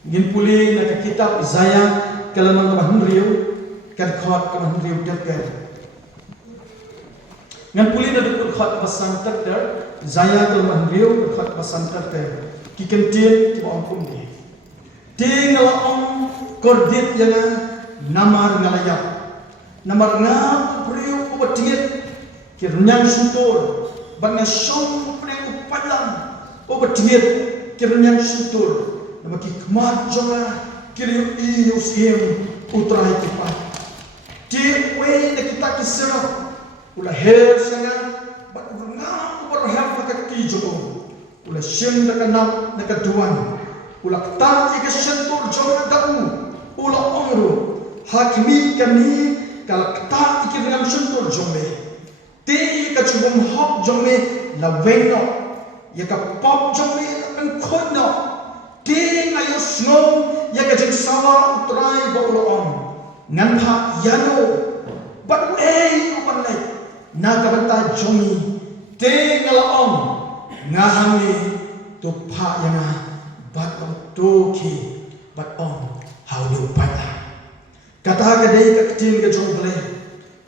Ngin puli nak kitab Isaiah kalaman kaman riu kan khot kaman riu dekat. Ngan puli na dukut khot pasan ter Isaiah kalaman riu khot pasan ter ki kentin ki ong kum ni. Ting ngalaong kordit yang namar ngalayap. Namar ngam riu ubatiet ki runyang sutur bang syong priu upadlam ubatiet ki runyang sutur. Nama kikmat jonga kiri iusiem utrai kipat. Di way na kita kisirap ula her sanga bat ngam berhaf ka kijo ula shem na kanap na kaduan ula ktar ika sentur jonga dau ula ongru hakimi kami kala ktar ikirngam sentur jome te ka chubum hok jome la veno ya ka pop jome ang khono Ting ayo snow ya kajeng sawa utrai ba uloon ngan ha yano bat upan lai na kabanta jomi ting alaong ngahani tu pa yana bat on toki bat on how do pala kata kadai ka tin ka jong ble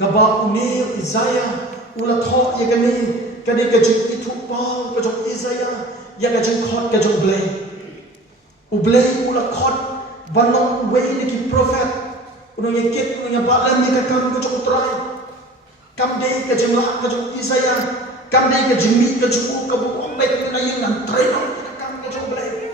ka ba uni Isaiah ula tho ya kani kadai ka jing itu pa ka jong Isaiah ya ka jing khot ka jong ble Ublay ula khot banong way ni ki prophet unang yakit unang balam ni ka kam ko utray kam day ka jemla ka jong Isaiah kam day ka jemi ka juku ka bu ombay na yun ang tray nang ka kam ka jong blay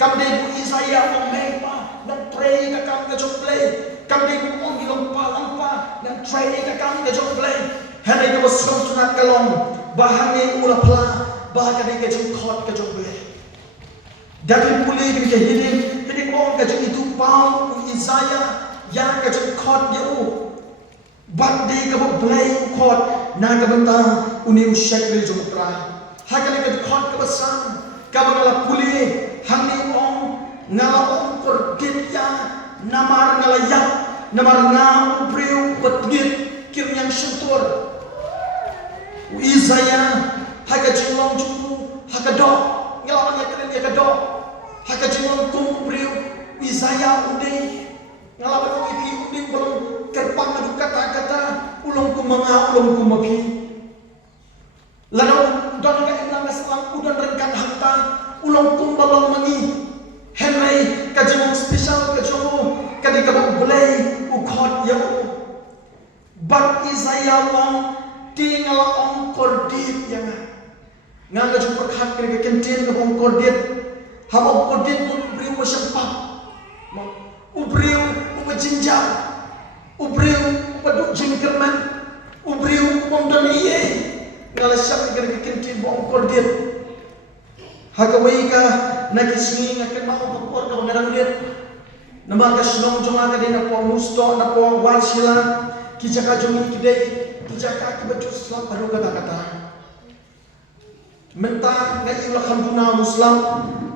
kam day bu Isaiah ombay pa nang tray ka kam ka jong blay kam day bu ong ilong palang pa nang tray ka kam ka jong blay hanay ka basong tunat kalong bahangay ula pla bahag ka day ka jong khot ka jong blay Dapat pulih kita hidup, hidup orang kacang itu pau Isaiah yang kacang khot dia bandi kabut belai khot na kabentang uni usyak dari jomutrai. Hakali kacang khot kebesan kabangala pulih hangi orang ngala orang korgit ya namar ngalayak namar ngam priu betgit kirnyang sentur Isaiah hakacang long cuku hakadok ngelawan yang kena kadok haka jimon tum priu Isaiah undi ngalawan iki undi belum kerpang adu kata-kata ulung kumanga ulung kumapi lanau don ka imlang selang udan rengkan hanta ulung kumbalong mangi Henry ka jimon special ka jomo kadi ka bulay ukhot ya bat Isaiah wong tinggal ong kordit yang nganga jumpa khat kiri kentin ka ong kordit Habang kordit ubriu masyampak ubriu umajinjal ubriu upaduk jingkerman ubriu umamdan iye ngalasyak igar kikintin buang kordit hakawai ka nakisni ngakin mau kapor ka mangarang dit namaga sinong jonga ka din na po musto na po warsila kijaka jongi kidai kijaka kibaju selang paru kata-kata mentah ngai ulah kambuna muslim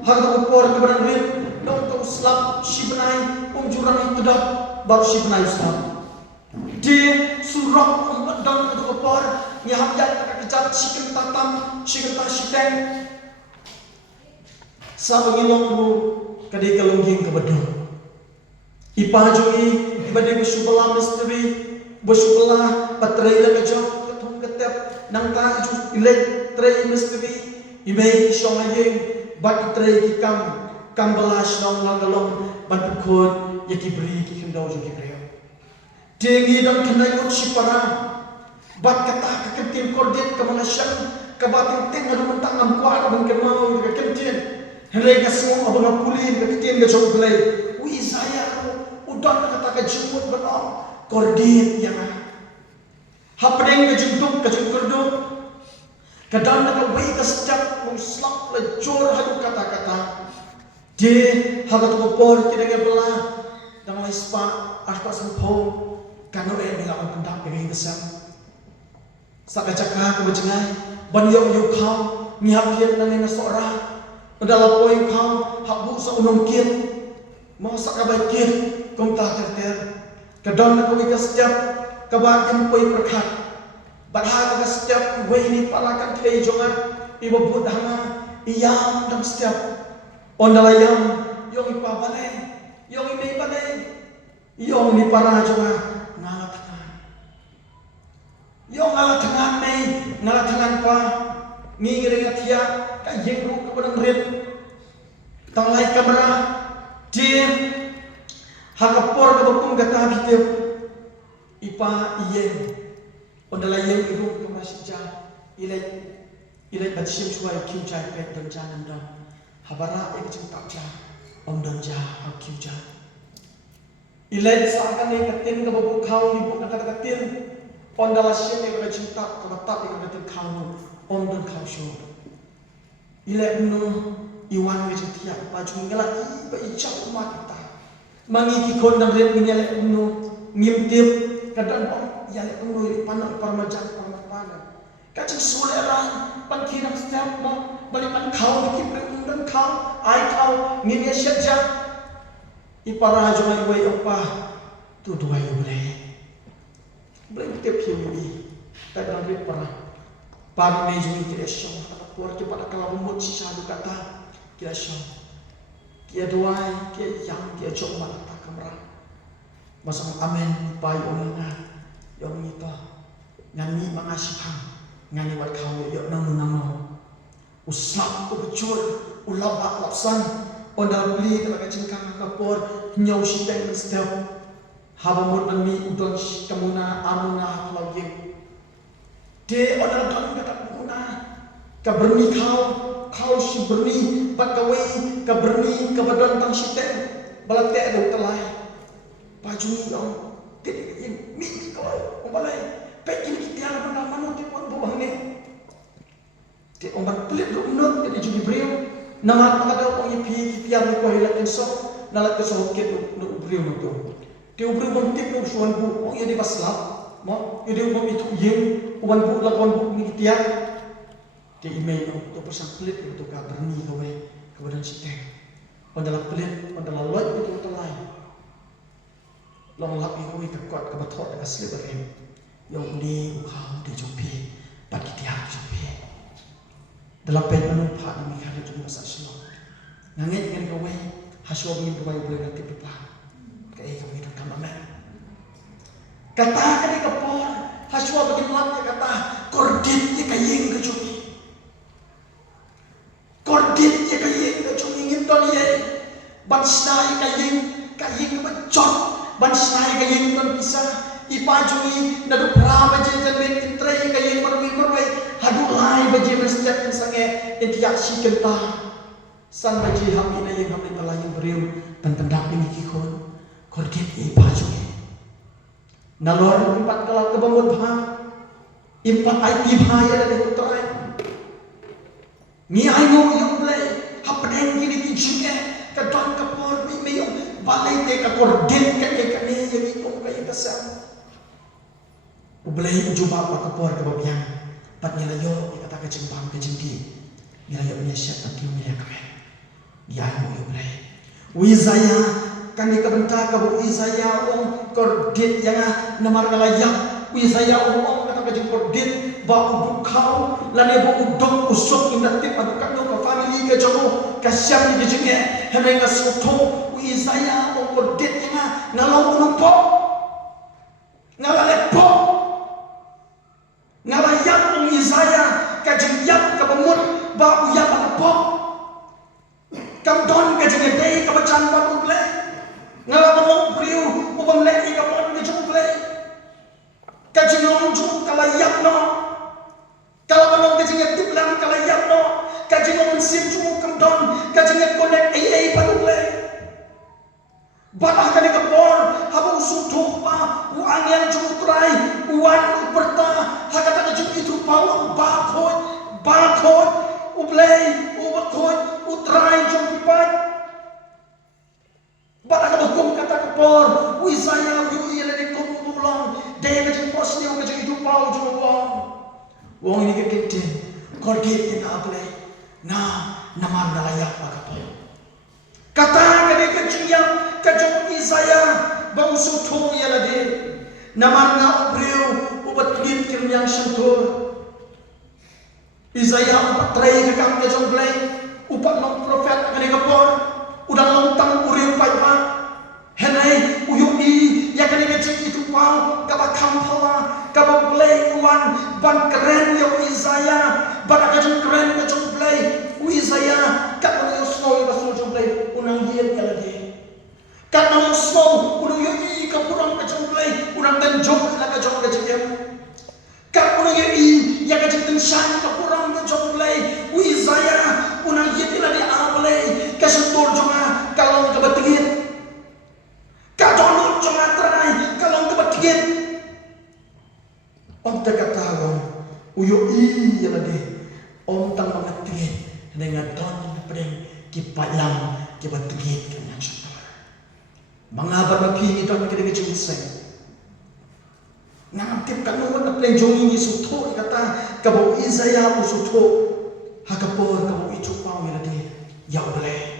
harga upor keberan rin dong kau Islam shibnai jurang itu dah baru shibnai Islam di surah dan itu upor nyaham yang kekejat shikin tatam shikin tashiteng sa pangilong ru kadai kalungging kebedo ipajui ibadai bersubala misteri bersubala patrai lekajong ketung ketep nang ta iju ilek trai misteri imei syongayeng bat tray ki kam balas nong langalong ban pukut yaki beri ki kendau joki preo dengi dan kendai ut sipara bat kata ka kentin kordit ka malasyan ka bating ting adu mentang am kwa ban kemau ka kentin henry ka semua abang pulin ka kentin ka jok belai wi saya udan kata ka jumut ban kordit yang hapdeng ka jumtuk ka jumkurduk kadang nak wei ka sejak mengslap lejur hadu kata-kata je hagat kopor kidang belah dang laispa aspa sampo kano bilang pendap dengan kesam sakacaka ko jengai ban yo khau ngihap kiat nang na sora adalah poin khau habu sa unong kiat mau sakabai kiat kong ta ter kadang nak wei ka sejak kabakin poin perkat Badhaga setiap way ni palakan kay jongan iba budhanga iyam dam setiap ondalayam yong ipa balay, yong imay balay, yong ni para jonga ngalatangan. Yong ngalatangan may ngalatangan pa ngiring atia ka yengru ka padang red. Tanglay kamera dir hakapor ka bapung gata bitiw ipa iyen ondala yeng iru ka masija ilay batsim suai kiujai pek dan janan dan habara ek cinta ja om dan ja ak kiuja ilay sakan ne katin ka babu khau ni bu kata katin ondala sim ne ka cinta ka batap ka katin khau om dan khau shu ilay no iwan ke cinta pa jungala i ba icap ma kita mangi ki kon dan red ni ilay no ngimtip kadang ilay no panang parmajak parmapana kacing sulera pangkinang step mo balik man kau ni kipre undan kau ai kau nginya syadja ipara jomai wai apa tu duai boleh kita piuli tak dalam rit para pagi ni jumi kita syong keluar cepat kalau mut sisa kata kita syong kia duai kia yang kia jom mata kamera masang amen pai omanga yang itu nyanyi mengasihkan ngani wat kau yok namu uslap ubujur ulabak lapsan ondal beli kalau kacingkang kapor nyau siteng setiap habamur nami udon kamuna amuna lagi de ondal don kata kamuna kaberni kau si berni bat kawai kaberni kabadon tang siteng balate ada telai pajuni dong tidak yang mi kau ombalai pekin kita mana mana di pun buang ni di ombat pelit lu menut jadi jadi beriu nama ada orang ipi kita yang kau hilang insok nalat kesok kita lu beriu tu di beriu pun tip lu suan bu orang yang di paslap mo jadi umam itu yang uban bu lakukan bu ni kita di email tu pesan pelit itu kabar ni kau kemudian siteng ondalah pelit ondalah lot itu telai long lap itu kekuat kebetul dengan slip berim yang di ukau di jumpi pat kita jumpi dalam pen menumpak demi hari itu masa semua nangit dengan kau hasil ni dua boleh nanti depan kayak kami itu kamar kata kali kapor hasil bagi mat kata kordit ni kayeng ke jumpi kordit ni kayeng ke jumpi ngiton ye bansnai kayeng becot bansnai kayeng ton pisah ipajungi nadu praba je jamin intrai kaya marwi hadu lai baje mestep sange intiak sikenta san baje hamni na yang hamni talai yang beriu dan pendak ini kikon kordit ipajungi nalor empat kala kebangun bha empat IT bha ya dari utrai ni ayo yang play hapden gini kijinge kadang kapor mi meyo balai te ka kordit kaya yang itu kaya kesal Ubelai ujubah apa kepor ke babiang pat nilayo ikata kecimpang kecingki nilayo menyesat tak kiu milia kame dia ayo ubelai wizaya kan di kebentak kabu wizaya kordit yang namar kalayak wizaya kata kecing kordit ba uduk kau lani ba uduk usuk indatif adu kanu ka family ke jomo kasyam ni kecingnya heme ngasuto wizaya kordit yang nalau unumpok ngalalepok ngalayang Isaya kajeng yak kabamur ba uyak apok kamdon kajeng day kabacan ba uble ngalaban priu ubam le ikapon kajeng uble kajeng onju kalayak no kalaban kajeng tiplam kalayak no kajeng sim ju kamdon kajeng connect ai pa uble Balah kali kapor, habu sutuh pa, uang yang cutrai, uang berta, hakata kecil itu pawang bakot, ublay, ubakot, utrai jom pipat. Balah kali hukum kata kapor, wisaya yui lagi kumpulang, dia kecil pos ni kecil itu paw jom uang. Uang ini kecil, kordit ni ablay, nama nalayak pa kapor. Kata kali kecil yang kajong Isaya bang sutung ya lade namar na ubriu ubat klip kirnyang syantur Isaya ubat tray kakam kajong blay ubat long profet kani kapor udang long tang unang hiyan ka lagi. Karena semua unang yoi ka kurang ka jomplay, unang tanjong na ka jom ka jom. Ka unang yoi ya ka jom shan ka kurang ka jomplay, Isaiah unang hiyan ila di abalay, ka sentur jonga kalong ka batigit. Ka donut jonga tray kalong ka batigit. Om terkatawa, uyo iya lagi. Om tang mengetik dengan don pedeng kipalang kibatigit kan yang syukur. Mengabar mapini don kedeng jungseng. Ngantip kan nuwun na pedeng jongi suto kata kabau Isaiah usuto hakapor kabau icupau yade ya boleh.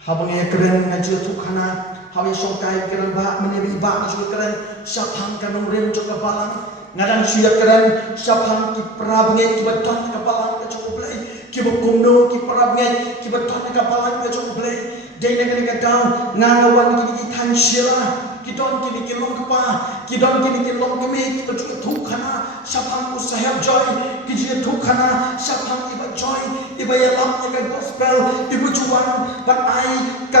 Habang ya keren ngaju tukana hawi songkai keren ba menebi ba ngaju keren syapang kanong rem joka balang ngadang suya keren syapang ki prabnge ki baton ka balang ka joka blai ki bokumno ki prabnge ki baton ka balang ka joka blai dei negeri ka daw nganawan ki tan shila ki don ki long pa ki don ki long kami ki baju tukana syapang usahab joy ki ji tukana syapang iba joy iba yalam ka gospel ibu juang ban ai ka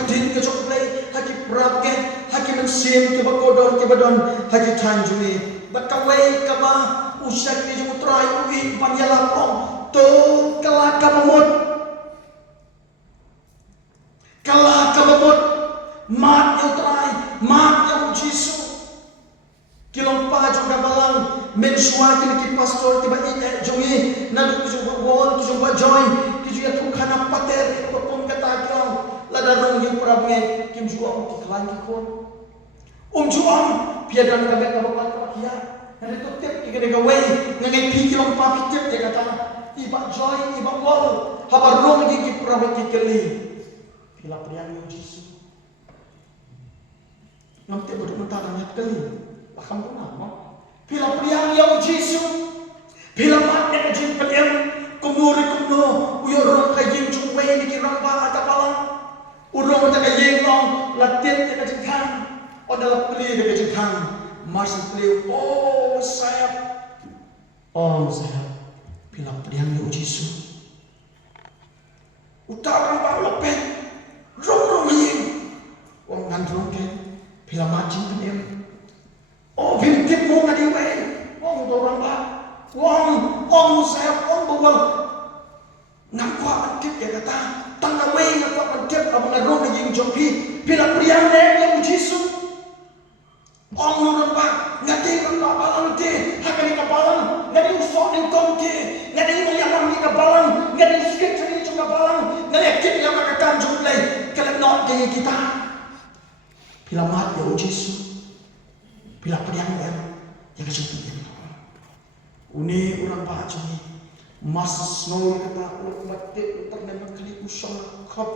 kedin ka joka blai haki prabnge haki mensim ki bakodor ki badon haki tanjuni bakawai kaba usyak ni jumu trai uwi ban yalam to kala kabamut mat yang try, mat yang Jisu. Kilong pa jong kabalang mensua kini ki pastor tiba ine jongi nadu ki jong won ki jong joy ki jong tukana pater ko pom kata kyau lada rong yang prabnge kim juang ki klan ki kon juang piadan ka bet ka bapak kia hari tu tip ki gede gawe ngai pi kilong pa pi tip dia kata iba joy iba wol habar rong ki prabnge ki keli pila priang yang Jisu. Nanti bodoh mentah banyak kali. Bahkan pun nama. Bila priang yang Jisu, bila matnya jin pelem, kumuri kumno, uyorong kajing cungway ni kirang ba at apalang, urong at kajing long, latin ni kajing kang, o dalam peli ni kajing kang, masih peli, oh sayap, bila priang yang Jisu, utarang ba lepet, rong ying, wong ngandrong ken. Bila macam tu dia, bintip mo ngadi way, orang ba, saya bawal, ngakwa mantip dia kata, tangga way ngakwa mantip, abang ngarong yang joki, bila priang yang Jisu, orang ba, ngadi ba balang te, hakani kabalang, ngadi usok ning kongke, ngadi ngayalang ni kabalang, ngadi sikit ni juga balang, ngadi akit yang makatan jumlay, kalau nak dia kita. Bila mat ya Jisu, bila priang yang kesulitan. Uni orang baca ni masa snow kata orang batik ternemah kali usang kap.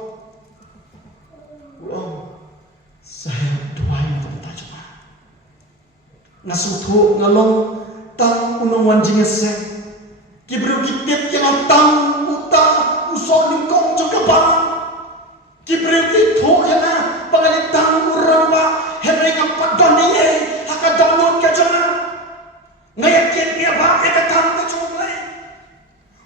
Saya doa yang kita cuma. Ngasutu ngalong tang unang wanjing ese. Kibru kitip yang tang uta usang lingkong juga bang. Kibru itu yang pangalitang urang ba henry nga padoni haka donot ka jona ngayakin niya ba ikatang ka jona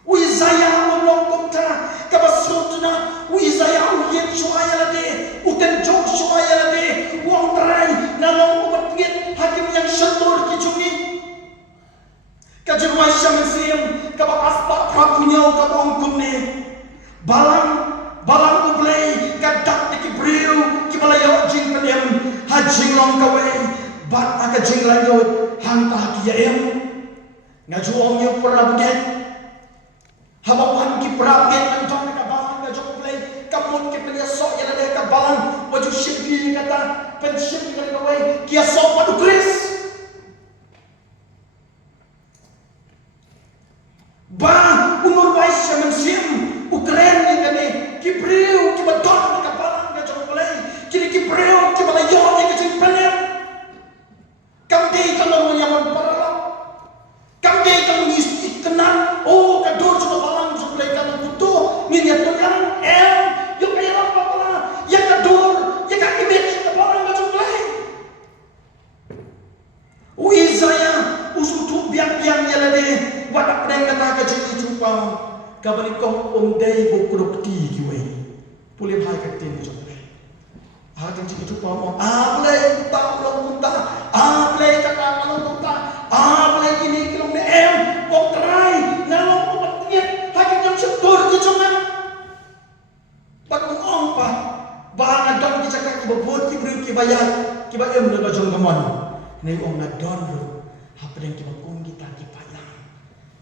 Isaiah ulong kumta kabasut na Isaiah uyen suaya lade uten jok suaya lade wong tray nalong umatngit hakim yang syatur kijungi kajurway siya mesiyam kabakaspa prapunyaw kabong kumne balang ublay kadak ni kibriw kibalayaw jing penyem hajing long kaway bat aka jing layot hangta kiyayam ngajuong yung perabget habawan ki perabget antong nakabalang ngajong ublay kamut ki penyasok yan ada kabalang waju syimpi kata pensyim yang kaway kiyasok padu kris ba umur wais siya mensim ukren ni kani kibriw kibadon nakabalang ngajong ublay kini kibriw kibalayaw ni kajing penyem kamdi kalong nyaman paralak kamdi kalong ikenan kadur juga balang suplai kalong butuh minyak tulang yung kaya lang pala yang kadur yang kakimit sa balang na suplai Isaiah usutu biang-biang niya lade wadak na yung nataka dyan itupang kabalik ko dei bo produkti ki we pulih hai ka tin jo le ha tin chi tu pa mo play ta lo ta play ka ka lo ta play kini ki lo ne em bo trai na lo bo tiet ha ki jam setor ki jo na pat mo ong pa ba na don ki chaka ki bo bot ki bru ki bayar ki ba em le ba jong gamon nei ong na don ro ha pedeng ki ba kum kita ki payang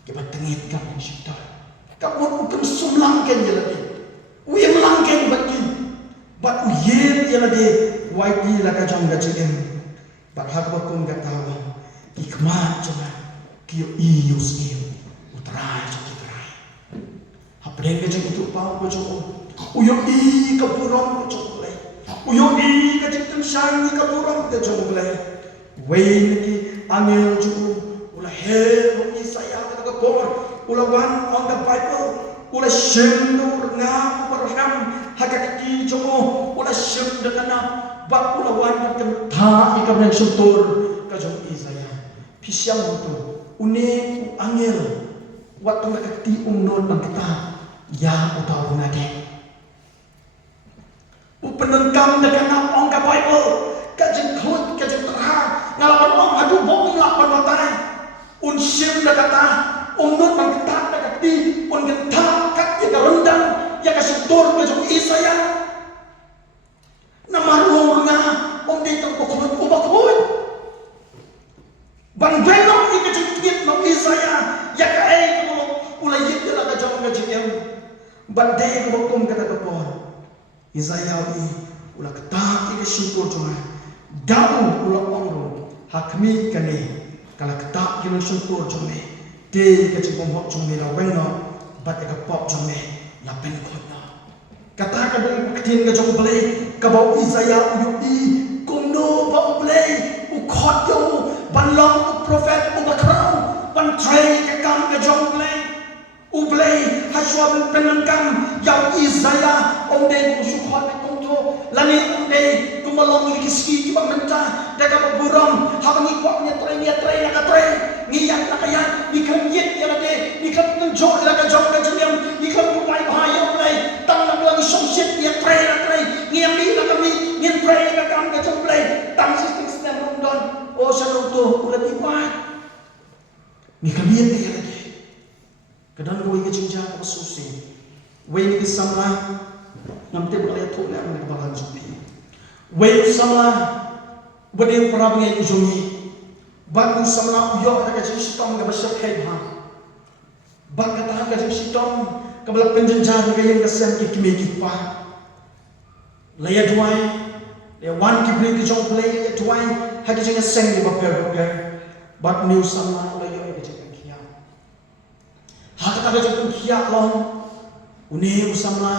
ki ba tengit ka ni setor ka mo kum sumlang ken je lagi uyam lang ken baki bat uyen ya lagi waiti la ka jong ga chikem bat ha ba kum ga tawa ki kma choma ki i yus ki utrai jo ki trai ha pedeng ga jong itu pa ko jo uyo i ka burong ko jo le uyo i ka chikem shang ka burong ko jo le Wain ki angel ju ula he ni saya ka por ula one on the Bible ula shem nur nga parham hakaki jomo ula shem de kana ba ula one ka tha ikam nang suntur ka jong Isaya pisyam tu une angel wat tong ka ti non bang kita ya utaw ngade upenengkam de kana on the Bible ka jeng khut ka jeng terha ngalawan ong adu bong lapan matai unsim da kata unut bang ketat da kati un gentak kat ya ka rendang ya ka setor ka jong Isaya na marung na ong di tong kokut ubak hoy bang benok ni ka jeng kit no Isaya ya ka ai ka mo ulay yit da ka jong ka jeng bande ko kum kata ka por Isaya ni ula ketak ka syukur jong daun ula ong hakmi kane kala ketak kilon syukur jome te ka chipom hok jome la wenno bat ka pop jome la pen khona kata ka do tin ka jong ble ka bau Isaya u i kumno bau ble u khot yo ban long u prophet u bakrau ban trai ka kam ka jong ble u ble ha shwab pen kam ya Isaya om de ku shu khot ka kumto lani om de ku malong li kiski ki ba menta daga buram habangi kwa nya trai na ka trai ngiyak na kaya ikam yet ya lade ikam tunjo la ka jong ka jem ikam ku mai bhayo lai tang na lang song shit ya trai na trai ngiyam mi la ka mi ngin trai ka kam ka jong lai tang system stand rong don o shalom to ulat ni kwa ni kam yet ya lade kadang ko ige chinja ko susi we ni samla nam te bale to na ka balan jupi we samla bade parab ngai ujongi bat samla uyo ka jing sitom ga basyak hai bha bat ka ta ka jing sitom ka bala penjenja ga yang ka sem ki kime ki pa laya duai le wan ki bri ki jong play le duai ha ki jing seng ni ba per bat new samla la yo ka jing kia ha ka ta ka jing kia long une usamla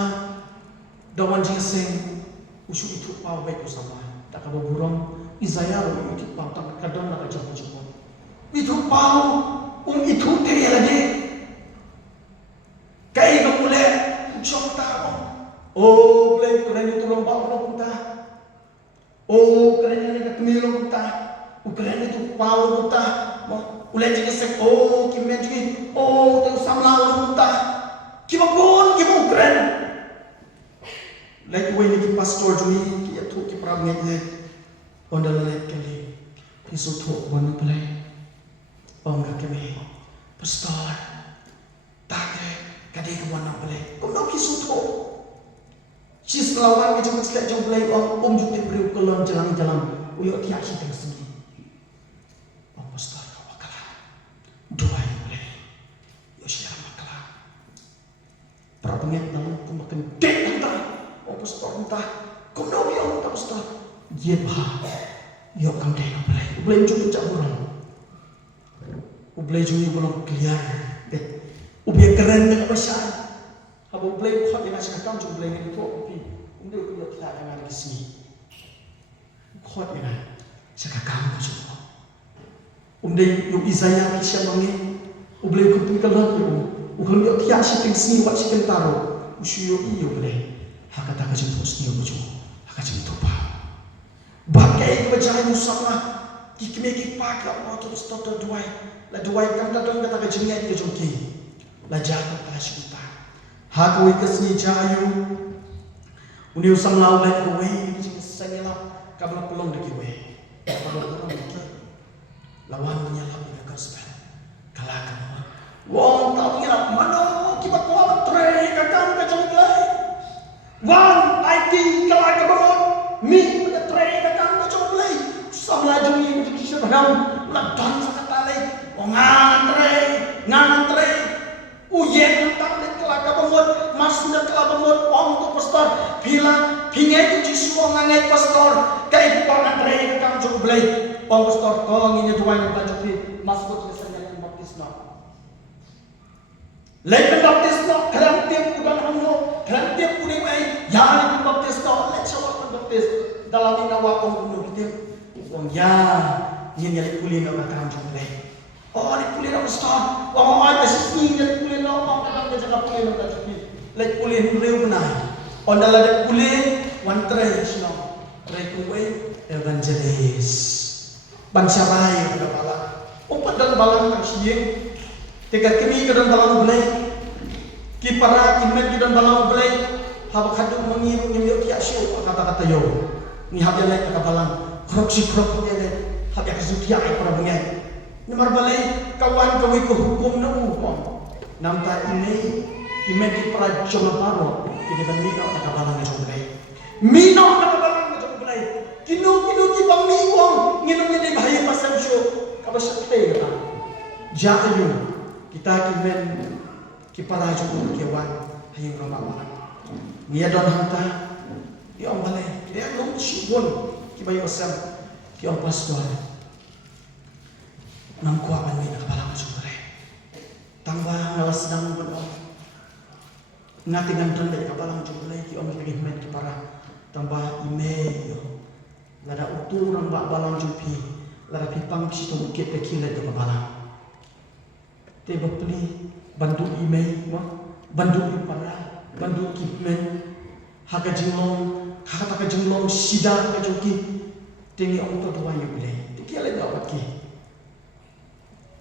dawan jing seng usu itu pa ba usamla tak ka burong Isaya ro itu pau tak kadon la ka jong itu pau itu te la de kai ka mule jong ta o ble kren itu long pau lo ta o kren ni ka tmi lo ta u kren itu pau lo ta ule ji sek o ki me ji o te samla lo ta ki ba bon ki bu kren like when you pastor juni ki atu ki prab ngai onda lek kali pisu thok ban play ong ka keme pastor tate kade ka wan play kom no pisu thok sis lawan ke jom sket jom play om jute priu kolon jalan uyo tiak si teng sini om pastor ka wakala doa play yo sia wakala prapenget dalam kumakan dek anta om pastor anta kom no yo pastor Yet ha, yo kam deh ublay, ublay cuma cak orang, ublay cuma belum clear, deh, ublay keren dengan besar, abu ublay kuat dengan sekarang cuma ublay ni tu, ubi, ublay ublay tidak dengan kismi, kuat dengan sekarang tu cuma, ublay yo Isaya kisah bangi, ublay kutu kalau yo, ublay yo tiada siapa kismi, wat siapa taruh, usia yo ublay, hakata kerja terus ni yo cuma, hakata itu pa. Bagai berjaya musafah, kikme kipak la motor stotor duai, la duai kam la don kata kejengnya ke jongki, la jago kala sikuta, Hakui kasih jayu. Uni usang lau lai ke wei di sini lah kabel pelong di wei. Kabel pelong di lawan menyalap di gospel. Kalakan wong tahu ngira mana kibat kuat tre kakang kacang lai. Wan IT kalakan bangun mi pada tre kakang kacang lai. Samla jumi untuk syurham ulah dan sakatale. Wong ngangan tre uyen tak lek kelaka bangun masuk kelaka bangun wong tu pastor bilang pingai tu jisu ngangai pastor kai pang tre kakang cukup lai. Wong pastor kong ini dua yang tak cukup masuk misalnya baptisma. Lek baptisma kerang tiap udan hamno kerang tiap udah mai yang baptisma lek siapa baptis dalam inawa wong bunuh kita wong ya ini nyali kulit nak kakang cukup lai. Oh, ni kulit nak pastor. Wong ai kasih nyali kulit nak wong kakang jaga kulit nak tak cukup. Lek kulit reu benai. On dalam lek kulit one tray sino. Tray kuwe evangelis. Bansarai pada balak. Upat dalam balak tak siang. Tekat kami ke dalam balak belai. Kipara kimet di dalam balak belai. Habak hadu mengiru nyemil kiasyo kata-kata yo. Ni habya lek kata balang. Krok si krok habya lek. Habya kesutia ai para bengai. Nomor balai kawan kawi ke hukum na upon. Namta ini kimet di para joma baro. Kini ban mino kata balang na jom belai. Mino kata balang na jom belai. Kinu ki pamiwang nginum ni bahaya pasal syo kabasakte ka. Jayu kita kimen kipara jom kewan hayang rama. Nia don hanta di om balai. Dia lum sibon kibayo asam ki om pastor. Nang kuapan ni nakabalang sumere. Tambah ngalas nang benom. Ngatingan don dari kabalang jumlay ki om lagi met ki para. Tambah email. Lada utur nang balang jumpi. Lada pipang si tumukit pe kilat do kabalang. Te bapli bantu email mo. Bantu ki para. Bantu ki men. Haka jinglong. Haka jinglong sida ka joki. Tingi om to duwa yu bile. Tikialet dapat ki.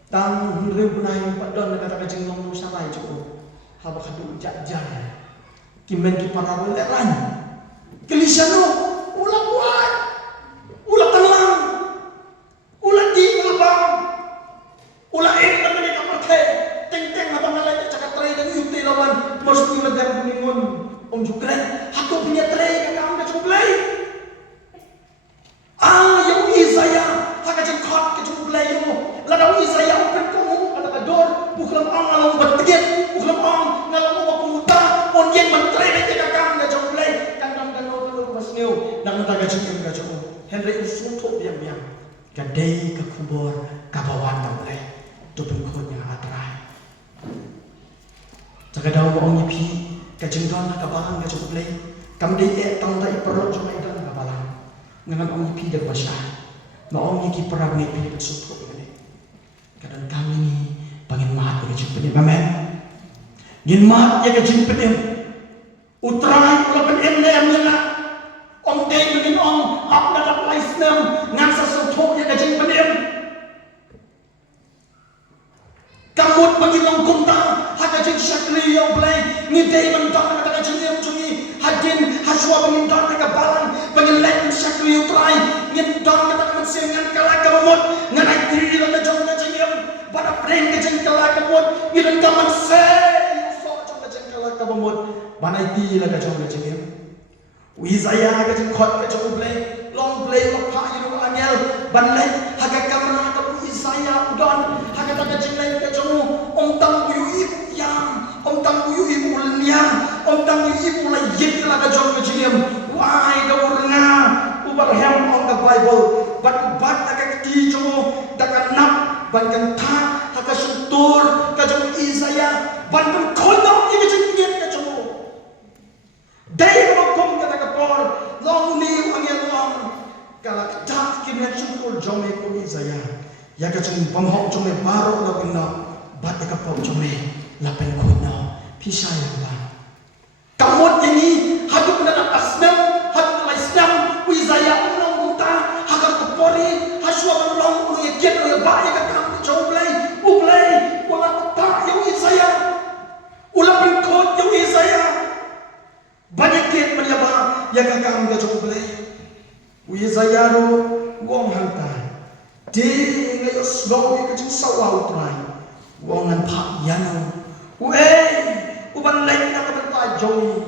Tang reu benai padon kata kajeng long sarai cukup. Habak hadu jajar. Kimen ki para leran. Kelisano ulah buat. Ulah tenang. Ulah di ngabang. Ulah tak ni kapake. Teng-teng abang ngalai cakap tray dan yuti lawan mesti ulah dan kuningon. Om jukre hatu punya tray kakang ka cukuplay. Yang Isaya hakajeng khot ka cukuplay mo. Ladau Isaya upen kamu kata kador bukan ang alam bertegit bukan ang ngalam mo pemuta on yang mentrene ke kakang na jomplay kandang kanor lu basneu nang taga jeng ka jong Henry usun thok biang gadai ke kubur kabawan tamlay tu pengkhunya atrai jaga daw mo ang ipi ka jengdon ka balang ka jomplay kam dei tang tai perlo jomay dan ka balang ngan ang ipi der basya no ang iki perang ni pi usun thok kadang kami ni pangin mahat ya kajing amen. Ngin mahat ya kajing penim. Utrai ulah penim na yang nga. Om day ngin om hap na taplay snem ngang sa sutok ya kajing penim. Kamut pangilong kunta hakajing syakri yang belai ngidai mentok na kajing yang cungi hadin haswa pangin dot na kabalan pangin lain syakri utrai ngin dot na kajing sengan kalak kamut nganai diri na jong pada pring kejeng kelak kebun ngidan kaman say so jong kejeng kelak kebun banai ti la kejong kejeng Isaya kejeng khot kejong play long play lokha yiru angel banai haga kamana ka Isaya udon haga ta kejeng lai kejong om tang buyu ibu yang om tang buyu ibu ulnya om tang buyu ibu la yit la kejong kejeng wai da urna ubar hem on the Bible but aga ti jong dakan nap bankan ta haka syutur kajong Isaya bankan kono ini jengkian kajong dai makom kata kapor long ni angel long kala tak kini syutur jome ko Isaya ya kajong pamhok jome baro la kunna bat kapor jome lapen kono pisaya ba kamot ini hadu na asnam hadu na islam Isaya unong buta haka kapori haswa long ulo yeket ulo ba ya uplay wala ta yung Isaya ulah pengkot yung Isaya ya kakam ga jong ble Isaiah ro wong hantai di ngayo slow ka jing sawa utrai wong nan pha yano uban lain na ka jong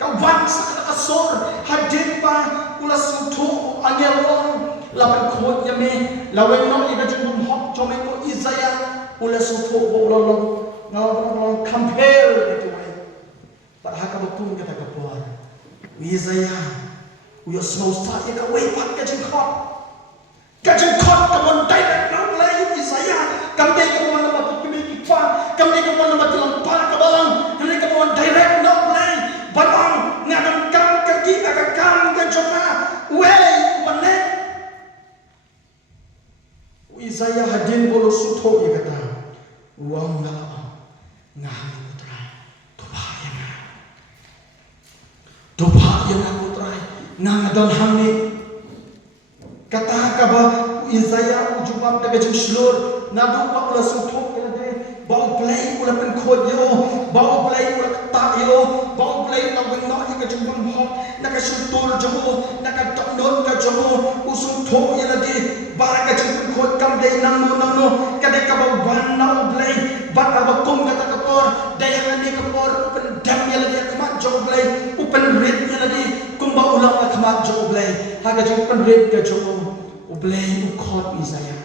ka wan sa ka sor hadin pa ula sutu angel wong laban khot yame lawen no ida jing hok jome ko Isaiah ula sutu bo long compare itu tak haka betul kata kapuan Isaiah uyo small start ya ka way pat ka jing khot ka mon direct no play Isaiah kam de ka mon ba tu mi ki fa kam de ka mon ba tu lang pa ka balang ni ka mon direct no play banang ngam kam ka ki ka kam ka joma way mane Isaiah hadin bolo sutho ya kata uang ngah putra tuba yang putra nang adon hamni kata kaba Isaiah ujubam daga jing slur nadu pa ula suthok de bau play ula pen khod yo bau play ula ta yo bau play na wing no ka jing bam hok naka sutur jomo naka toknon ka jomo usum tho yela de bara ka jing khod kam de nang no ka de ka bau ban na play bat aba kum kata ka por daya ni ka por pen dam yela de ka jo play upen red yela de kumba ulang ka ma jo play ha ka jing pen red ka jomo Ublay ukot Isaiah.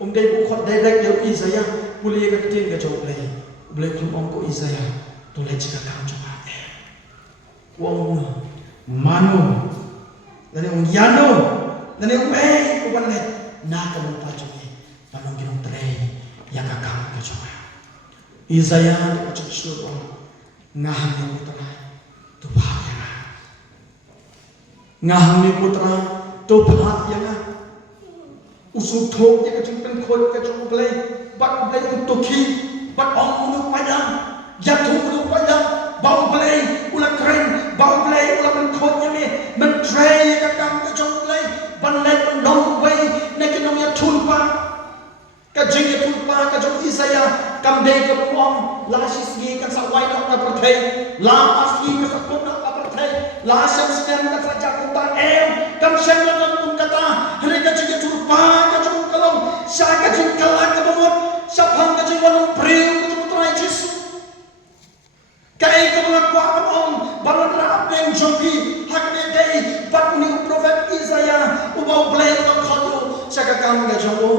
Day ukot direct yo Isaiah. Puli ka tin ka jo ublay. Ublay klumong ko Isaiah. Tulad ka kam jo ate. Wong mano. Dani ong yano. Dani uwe ubanle na ka mo pa jo ni. Panong ginong tray ya ka kam ka jo. Isaiah ka jo shlo ngahang ni putra. Tupa ya na. Ngahang ni putra. Tupa ya na. Usung thok ya kacung pen khot kacung play bat play untuk ki bat ong ulu padang jatuh ulu padang bau play ula keren bau play ula pen khot ya me men tray ya kakam kacung play ban lay ban long way nak nong ya thun pa kajing ya thun pa kacung Isaiah kam day ka puang la sisgi ka sa wai na ka perthai la asgi ka sa pun na ka perthai la sam stem ka sa jakuta kam shem na kun kata hre ka jing thun pa Sa ka jing kalang ka bamot sa phang ka jing walong priw ka jing try Jesu kay ka mga kwa om balon ra apeng jongki hakne day pat ni prophet Isaiah ubaw blay ka khodo sa ka kam ka jongo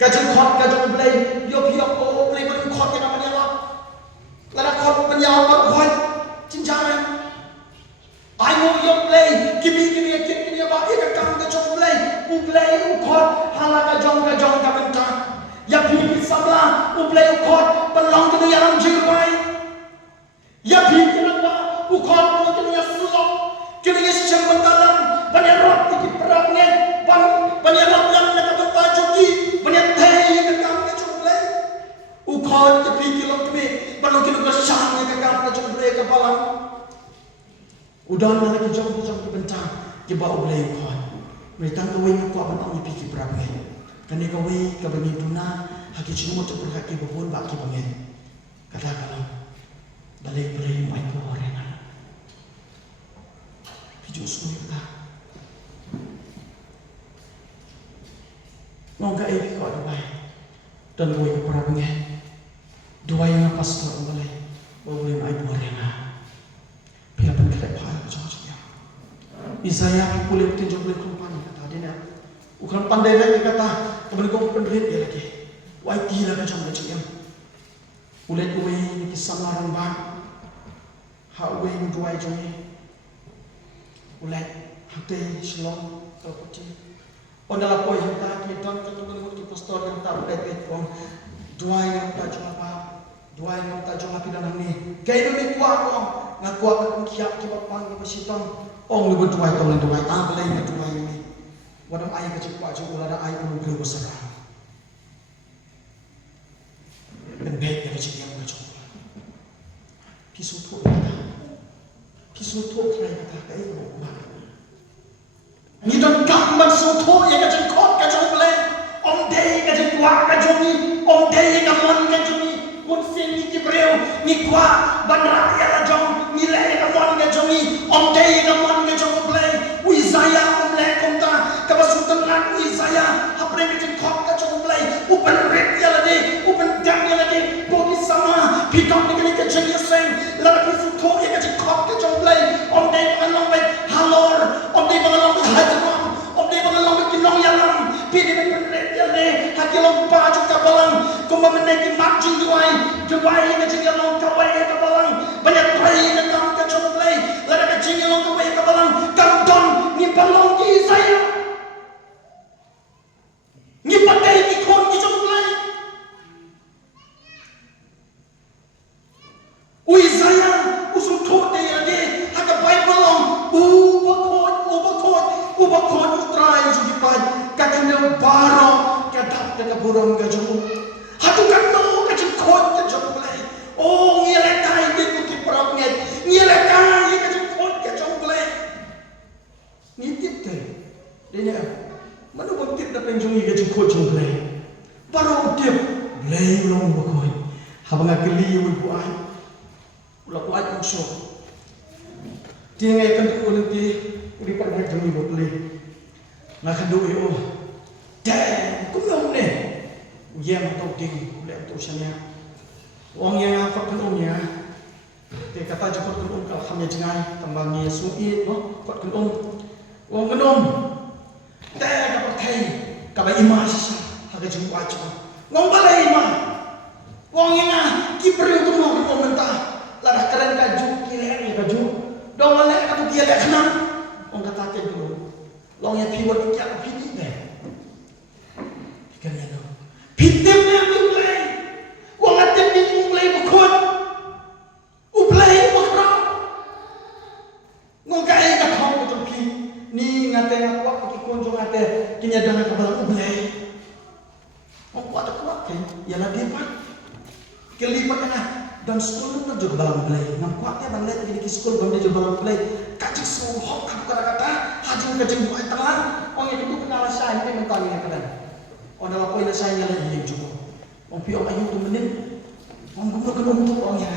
ka jing khot ka jong blay yo ko blay man khot ka naman yala la khot pan yaw par khot chinjara I know your play kimi ba ka kam ka jong blay ublay ukot halaga jong ka benta ya pi sabla ublay ukot pelong ke yang jirai ya pi kenapa ukot mo ke yang sulok ke yang sembentalan banyak rot ki perangnya banyak rot yang nak benta joki banyak teh ke kam ka jong blay ukot ke pi kilo ke pelong ke sang ke kam ka jong blay ke palang udan lagi jong ke benta ke ba ublay ukot mereka kawai aku apa tak mimpi berapa ni? Kerana kawai kabani tuna haki cuma tu berhaki babon baki bangen. Kata kalau balik beri mai ko orang. Pijus ni kata. Ngga ini kau dua. Dan kawai berapa ni? Dua yang pastor boleh. Boleh mai ko orang. Bila pun kita faham macam-macam. Isaiah boleh tinjau boleh kumpan kata dia nak. Bukan pandai lagi kata kemudian kau penderit dia lagi. Wai gila macam macam. Boleh kau ini kisah orang bang. Hak wei dua joni. Boleh hati selong terpuji. Ondala kau yang tak kita kemudian kita pastor yang tak boleh petong. Dua yang tak cuma apa. Dua yang tak cuma pidana ni. Kau ini kuat kau. Nak kuat kau kiap kiap pang kiap sitong. Ong lu bertuai tolong tuai tak boleh bertuai ini. Wadam ayah kecil pak cukup ada ayah pun belum besar. Dan baik dari kecil yang kecil. Kisah tu kaya kata kaya berubah. Ni dan gambar suatu yang kecil kot kecil boleh. Om day kecil kuat kecil ni. Om day kamon kecil ni. Kunsin ni kibreu ni kuat bandar ya jong ni le kamon kecil ni. Om day kamon wai ka jinga long ka wai ka balang banyak wai ka kam ka choklay lada ka jinga long ka wai ka balang kam don ni balong ki saya ni patay ki kon ki choklay ui saya usum thot de ade haka bai balong ubakot utrai ju di pai ka kena baro ka dap ka burong ka jong hatu kan no ka khot ka choklay oh ngiele kai de ku ki prap ngai ngiele kai ka khot ka choklay ni tip te denya manu bang tip da penjungi ka khot choklay baro tip lei long bakoi habanga keli wi ku ai ulah ku ai so tingai kan ku nanti ripat nak jumi boleh nak doi oh dan kumong ne yang tau ting boleh tau sanya wong yang apa kan omnya te kata jepot kan om kal khamnya jengai tambangi suit no kot kan om wong kan om te ka pakai ka ba imah sisa haga jumpa aja ngong balai imah wong yang kipreu tu mau kan om mentah ladah keren kaju kiri kaju dong lek ka tu kia lek kenang orang kata ke dulu, orang yang piwat kiat pitik deh, ikan yang tu, pitik ni mulai, orang atem ni mulai berkot, mulai berkerap, ngokai kat hong betul pi, ni ngate ngakwa pergi kunjung ngate, kini ada nak kabar mulai, orang kuat tak kuat kan, ya lah dia pak, kelipat kan. Dan sekolah pun juga balang belai. Ngam kuatnya balai jadi ke sekolah benda juga balang belai. Kacik semua hok kata-kata hajung kacing buat tangan. Orang yang itu kenal saya ini mentang yang kena. Orang dalam poin saya yang lain juga. Orang pion ayu tu menit. Orang gumur kena untuk orang yang.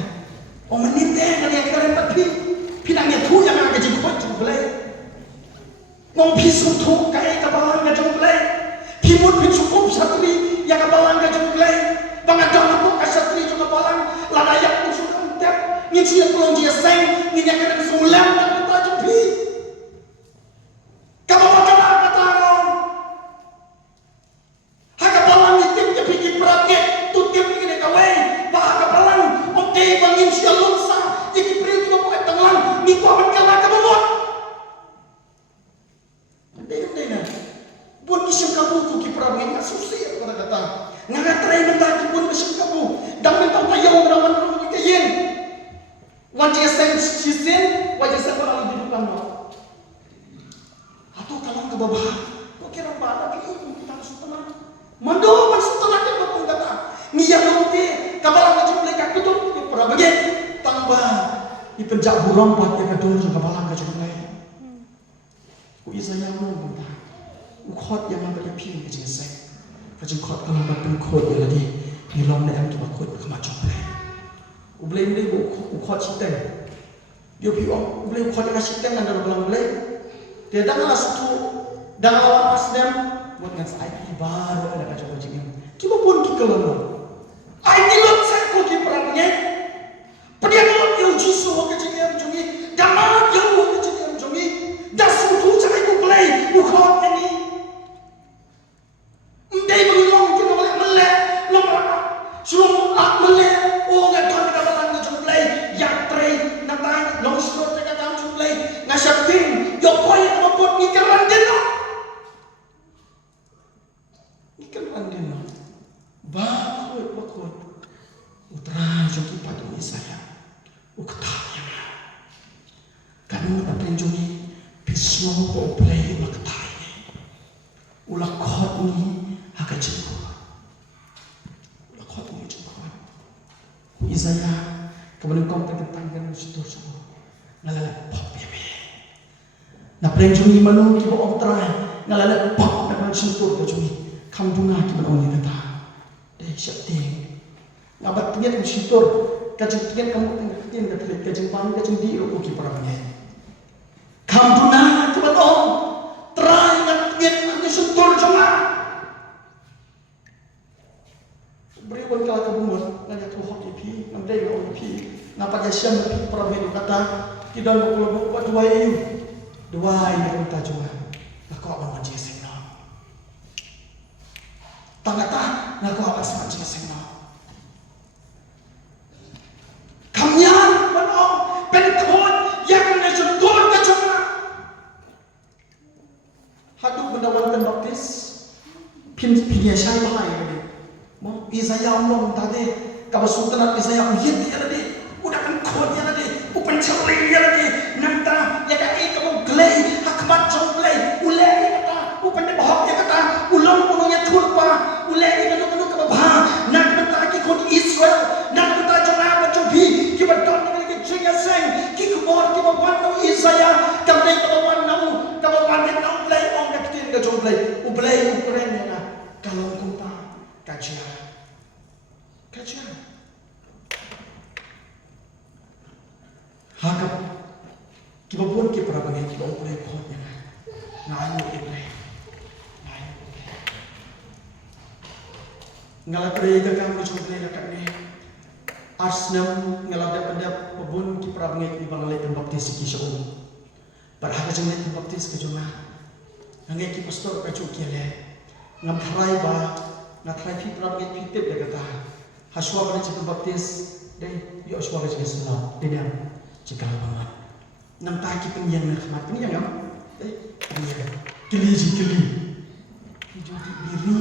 Orang menit deh kalau yang keren tapi pinangnya tu yang agak kacing kuat juga belai. Orang pisau tu kaya kabalang kacing belai. Pimut picukup satri yang kabalang kacing belai. Bangadang aku kasatri juga balang ladayak usul entep ngisi pelong dia seng nginya kena sulam dan kita jepi kamu makan apa tangan haka balang itim jepi kiprapnya tutim ngine kawai bah haka balang oke bangin sia lunsa iki pri tu buat tangan ni ko amat kala ka bawat dena buat kisim kabu ku kiprapnya ngasusi kata ngatrai mentaki pun kesim kabu dang mentang tayong rawan rumah kayen wajah sen sisin wajah sen orang di depan no atau kalau ke bawah kok kira bala ke kita harus tenang mando maksud tenang ke bawah kata niya nanti kabalang ke mereka tutup ke para bagian tambah di penjak burung buat yang kedua juga kabalang ke mereka ku isanya mau minta ukot yang ambil pilih ke jensek kajeng khot kalau batang khot lagi di long nem tu khot kemacam boleh ublem ni bu khot siteng dia pion ublem khot dengan siteng anda belang boleh dia dah satu dah lawan asdem buat dengan saya baru ada kacau kacau ini kita pun kita lalu ini lot saya kau kiprangnya pada lot yang jisu kacau yang jungi dah mat yang kacau yang jungi dah suatu saya kau boleh khot ini ndai bangilong kita boleh melek lompat suruh melek oh nggak tahu kita balang ke jumlah yang tray natai long short kita tahu jumlah ngasyapin yokoi kita buat nikaran dino bakut utara joki padu saya ukatanya kanu na penjuni pismo ko play makatanya ulah khot ni akan jemput, ulah khot ni jemput. Isaya kemudian kau tergetangkan situ semua, ngalala pop ya be. Na penjuni manu kibo oktra, ngalala pop na situ penjuni, kamdunga kibo oni kata, deh siapting. Ngabat tiat situ, kajeng tiat kamu tengah tiat kata kajeng pang kajeng di roko kibo ramai. Kamdunga kibo om, terang ngat tiat ngat situ cuma. Beri pun kalau kabumur, nanya tu hoki pi, nampai orang pi, napa jasian pi perahu kata kita nak kalau buat dua ini kita cuma, nak kau apa macam sengno, tangata nak kau apa macam sengno, Pinya syai bahai ni. Mo Isaiah umlom tadi kabasultan Isaiah hit dia tadi. Udah kan kod dia tadi. Upen celi dia tadi. Nanta ya ka kamu glei hakmat jong glei. Ulai kata upen de bahap ya kata ulong pununya tulpa. Ulai kata kanu kabah. Nak beta ki kod Israel. Nak beta jong apa jong bi. Ki badon ni ki chinga seng. Ki kubor ki bawan no Isaiah. Kamlei kabawan nau. Kabawan de nau glei ong ka kitin ka jong glei. Ublei ukren ya. Kalau kumpa kajian, hakap kita pun kita pernah bagi kita boleh kodnya, ngayu boleh, ngalah pergi kamu cuma boleh dekat ni, Arsenal ngalah dapat pun kita pernah bagi kita balai baptis kisah perhaka jangan baptis kejuma, ngai kita pastor kacau kiale. Ngatrai ba ngatrai fi prab ngai pitip de kata haswa ba ci baptis de yo haswa ga ci sala de dam ci kala ba nam ta ki pin yang khmat pin yang iya kili fi jodi diri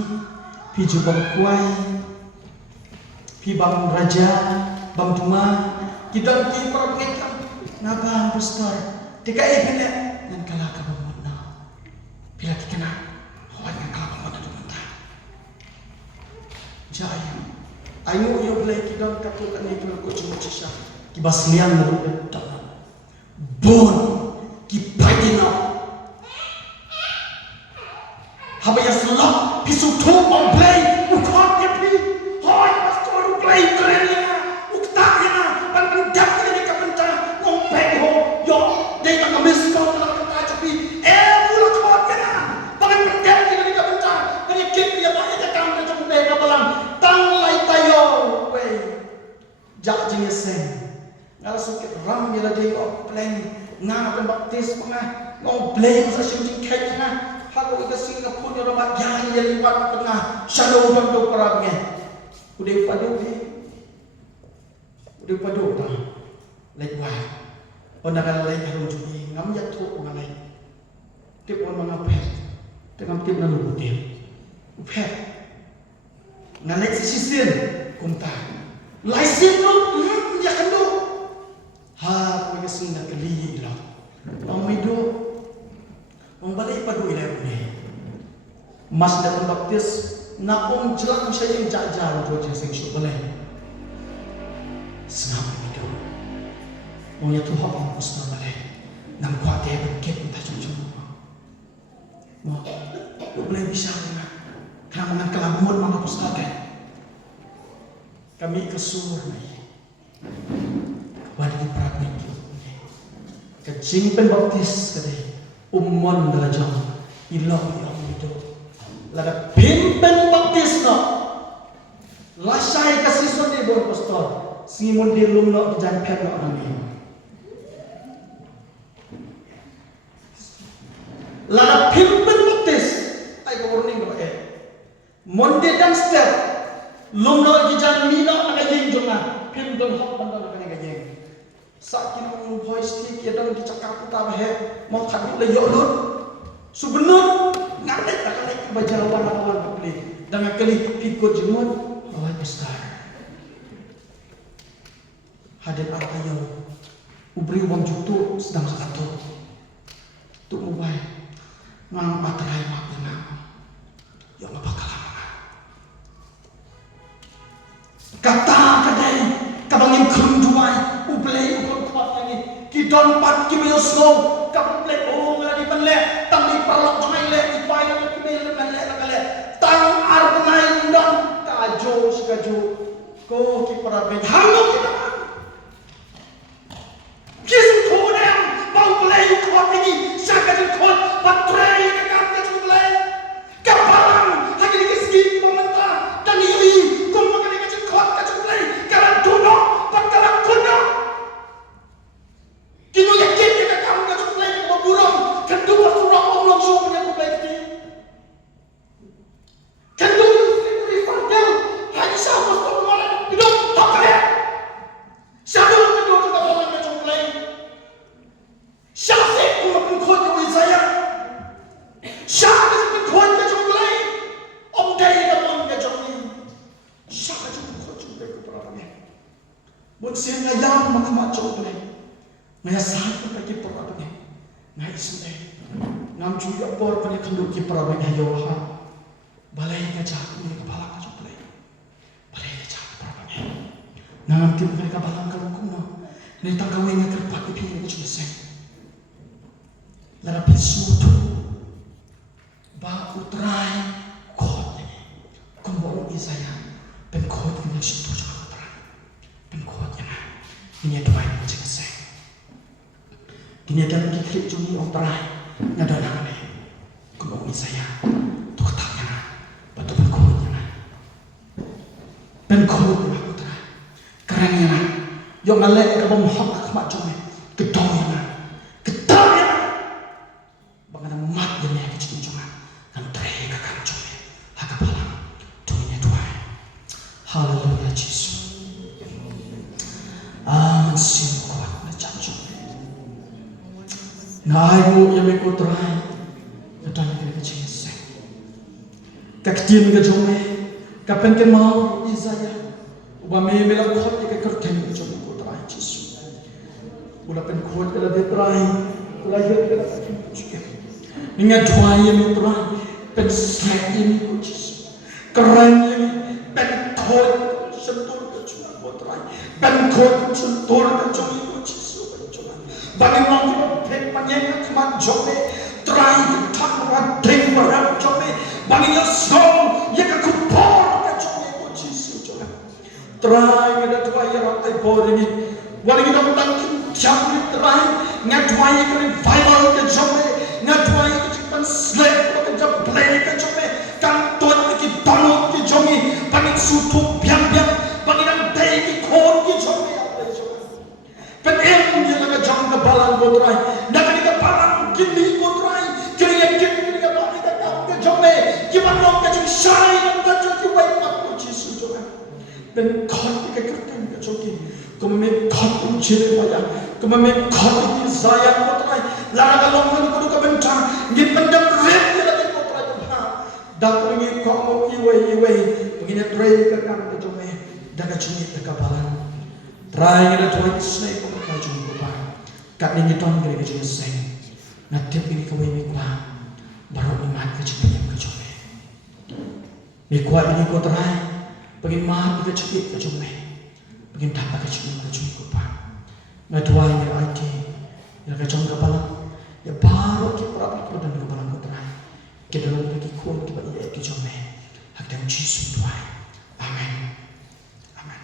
fi jobang kuai fi bang raja bang tuma kita ki prab ngai kam ngapa pastor dikai pin nan kala ka ba na bila kena yang kalau kamu ada mentah, jaya. Ayo yo boleh kita katakan itu aku cuma cisha. Kibas liang lalu betul. Bon kipadina. Habis selah pisu tu oblay ukhat yapi. Hoi pastor oblay kerennya. Uktaknya pan dak ni kapenta ngompeng ho yo dei tak kemis kau nak kata tapi bulat khatnya. Pakai pendek ni kita benca. Ini kip dia banyak datang ke jumpa mereka balang. Tang lai tayo, wei. Jak jenis sen. Kalau sakit ram dia lagi plan. Ngah baptis pengah. Ngau blame sa shooting cake ngah. Hago ika Singapore ni orang yang jadi liwat tengah. Shadow bantu perangnya. Udah padu ni. Udah padu tak. Lepas. Orang lain harus jadi ngam jatuh orang lain. Tip orang mengapa? Dengan tim lalu butil, uphet, ngalek sisir, kumta, laisin lu, ya kan lu, ha, mereka sudah keliyi lah, orang itu, orang balik padu ilai punya, mas datang baptis, nak orang jelak saya yang jajar untuk jadi sengsur boleh, senang itu, orang itu hak orang pastor boleh, nam kuat dia berkait entah cuma. Mo, boleh bisa dengan kenangan kelabuan mana pustaka. Kami kesur ni, wadi perabot kecing penbaptis kade umon darajah ilah yang itu. Lada pimpin baptis no, lasai kasih sonde bon pastor, Simon di lumno jangan pernah orang ini. Lada pimpin baptis, ay warning ko Monday dan step, lumno gijan mina ang gayeng jonga, pimpin hok banda ang gayeng. Sa kinong voice stick yadang dicakap utama mau kami le yolun, subnut ngatek akan bajawan awan beli, dengan kali pikut jemut, awal besar. Hadir apa yang ubri uang jutu sedang satu, tu mubay. Mang materai waktu nak, yang apa kalah? Kata kadai, kabangin kunduai, ublei ukon kuat lagi. Kidon pat kimil slow, kaplek lagi penlek, tang di perlok jangan lek, ipai lagi kimil penlek lagi. Tang arpunai undang, kajo sekajo, ko kiparaben, halo kita. Kisah kodem, bau play kuat ini, sakit kuat, patrai dekat ke play, kapalang, lagi dikasih pemerintah dan ini, kau makan dikasih kuat ke play, kalau dono, patkalang kuno, kini yakin kita kamu ke play berburung, kedua surah Allah suruhnya play ini, kedua istri fardel, hanya sama seorang hidup tak kaya, kiper apa ni? Ngai isne. Ngam juga por pani kandu kiper apa ni yo ha. Balai ka cak ni kepala ka balai. Balai ka cak apa ni? Ngam kiper ka balang ka hukum no. Ni tanggawe nga kerpat ipi ni cuma sen. Lara pisu tu. Ba utrai kot ni. Kumbo Isaya. Ben kot ni situ juga utrai. Ben kot ni na. Ini dua ni cuma sen. Kini akan diklik cumi utrai. Nada nama ni. Kumbo Isaya. Tu ketaknya na. Batu ben kot ni na. Ben kot ni na utrai. Kerangnya na. Yang ngalek ke bawah hak mak cumi. Kedau yang na. Kedau yang na. Bagaimana mat yang ni kecil cuma. Dan teri kakak cumi. Hak kepala. Tuminya dua. Haleluya Yesus. Amin sih kuat macam cumi. Naiku yang ikut terai. Kedau yang kecil sih. Kaktim ke cumi. Kapan ke mau Isaya. Ubame melang khot ke kerten ke cumi. Ulah penkot adalah dia terai, lahir adalah juga. Ingat dua yang terai, penslek ini kucis, keren ini penkot sentur kecuma terai, penkot sentur kecuma kucis kecuma. Bagi orang kita penpanjang kemat jome, terai ketak rateng berat jome, bagi yang song yang kekupor kecuma kucis kecuma. Terai ada dua yang ratai bor ini. Walau kita mungkin jauh terai, ngadwai ke revival ke jome, ngadwai ke cipan slap ke jablay ke jome, kantor ke download ke jome, pangit sutu biang-biang, panginan day ke kon ke jome, apa jome. Penem dia laga jam ke balang ko terai, nak ni ke balang kini ko terai, kini ke balang ke kau ke jome, gimana ke jome shine ke jome wake up ko Yesus jome. Dan kon ke kerten ke jome. Kami khot ciri wajah, kami khot Isaya kotrai, lara kalong kan kudu kebentar, ngin pendam red lagi kotrai tuha, dak ngin kau iwe, begini tray kakam kejome, dak cumi kekapalan, tray ngin tuha isne kau kajum kupa, kat ngin ton kiri kejome seng, natip ini kau ini kuah, baru iman kejome kejome, mikwa ini kotrai, begini mah kejome kejome. Begin dapat kecil kupa. Ngadwai ni IT, yang kacung kepala, ya baru kita berapa dan kepala kutrai. Kita lalu lagi kuat kita iya kecome. Hak dan Yesus doai. Amin. Amin.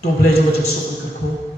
Doble juga Yesus berkata.